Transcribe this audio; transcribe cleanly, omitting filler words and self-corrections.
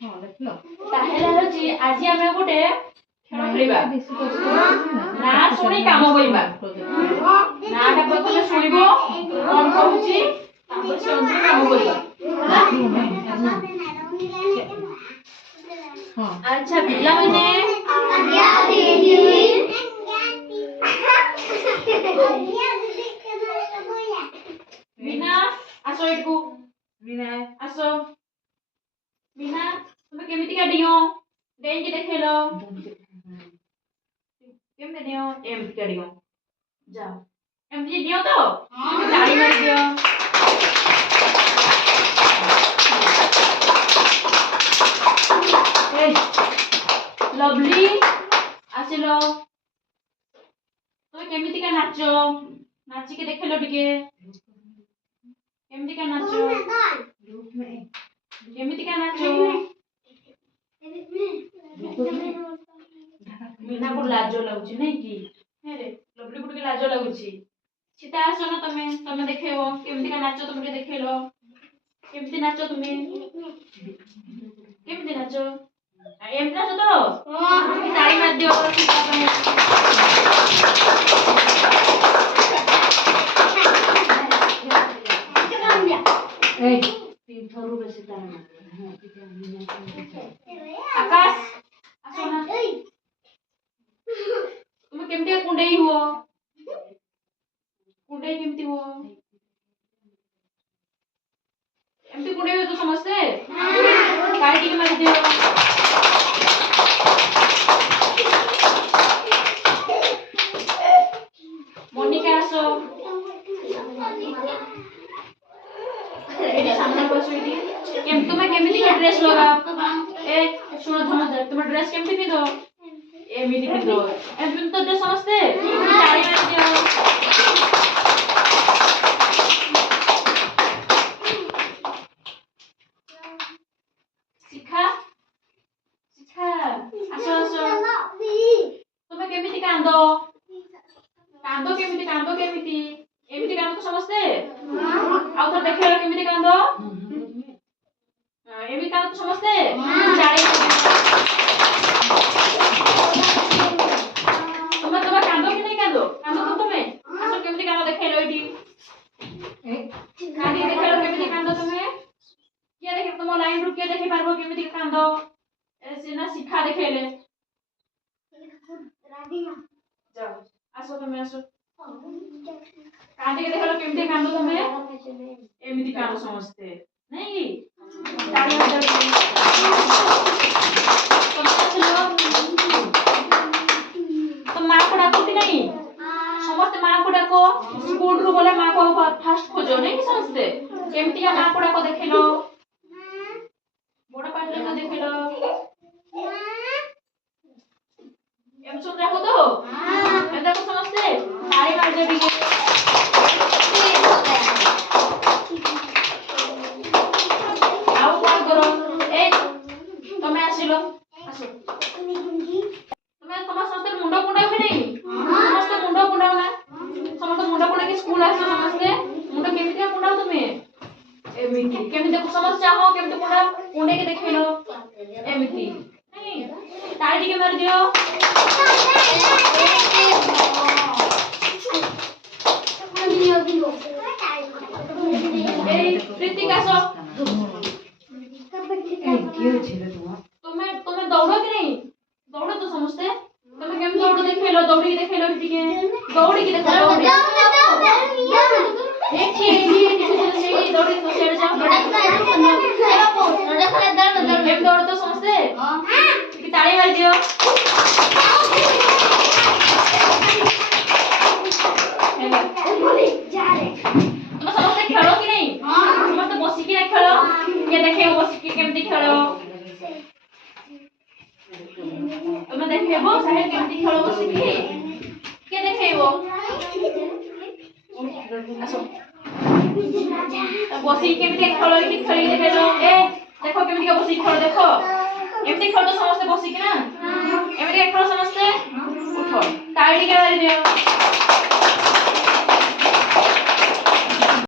ହଁ ଦେଖିଲ ତାହେଲେ ହଉଛି ଆଜି ଆମେ ଗୋଟେ ଖେଳ ଖେଳିବା ନା ଶୁଣି କାମ କରିବା ନାଟା ପ୍ରଥମେ ଶୁଣିବ କଣ କହୁଛି ତାପରେ ସେ ଅନୁସାରେ କାମ କରିବା ଆଚ୍ଛା ପିଲାମାନେ ବିନା ଆସ ଏଇଠୁ ଆସ ବିନା তুমি কেমিতিকা ডিও ডেইকি দেখেলো কেমনে ডিও এমতিকা ডিও যাও এমতি ডিও তো তালি মারি দিও এই লভলি আসিলো তুমি কেমিতিকা নাচো নাচিকে দেখেলো টিকে কেমিতিকা নাচো কেমিতিকা নাচো मीना को लाजो लागुची नहीं की हे रे लवली को लाजो लागुची सीता आसो ना तमे देखेबो केमती का नाचो तुमके देखेलो केमती नाचो तुमे केमती नाचो एम नाचो तो ताली मार दियो सीता पे ए तीन थोरू बेसी ताली मार आकाश आसो ना तुम केमती कुंडई हुओ कुंडई केमती हुओ एमती कुंडई हो तो समझते काई टिके मार दियो मोनिका आसो एडी सामने बसो एडी केम तुम्हें केमती का ड्रेस लगाओ ए सुनो धमदार तुम ड्रेस केमती पिंदो एमिति पिंदो एम तो ड्रेस समझते ताली मार दियो शिखा शिखा आसो आसो तुम्हें केमिति कांदो कांदो केमिति एमिति कांदो तो समझते आउ तो देखेलो केमिति कांदो एमिति कांदो तो समझते जाने तुम्हें कांदो कि नहीं कांदो तो तुम्हें आसो केमिति कांदो देखेलो एडी कांदी देखेलो केमिति कांदो तुम्हें किया देखे तुम लाइन रु किया देखि पारबो केमिति कांदो से ना शिखा देखेले जाओ आसो तुम्हें आसो कांदी के देखेलो केमिति कांदो तुम्हें एमिति कांदो समझते नहीं ताली बजाओ तो मां को डाको कि नहीं समस्त मां को डाको स्कूल रु बोले मां को फास्ट खोजो नहीं समझते केमती का मां को डाको देखेलो बड़ा पाटले को देखेलो एम सुन देखो तो ए देखो समझते ताली मार दे दी आओ कौन करो ए तुम्हें आसिलो आसो तुम्हें समस्त मुंडो कुंडा भी नहीं समस्त मुंडो कुंडा ना समस्त मुंडो कुंडा के स्कूल आसो समझते मुंडो केमिति का कुंडा तुम्हें एमिति केमिति को समझ चाहो केमिति कुंडा कुंडे के देखेलो एमिति नहीं ताली के मार दियो ए ऋतिका सो तुम्हें दौड़ो कि नहीं दौड़ो तो समझते तुम्हें केम दौड़ो देखेलो दौड़ी देखेलो टिके दौड़ी की देखो दौड़ी एक छी से दौड़ी तो सेड़ जा केम दौड़ो तो समझते कि ताली मार दियो तुम समझते खेलो कि नहीं समझते बसी कि नहीं खेलो ये देखे बसी कि केमती खेलो तुम्हें देखेबो साहे केमती खेलो बसी कि के देखेबो आसो बसी केमती खेलो कि खेली देखेलो ए देखो केमती बसी खेलो देखो एमती खेलो तो समझते बसी कि ना एमती खेलो समझते उठो ताली के मारी दियो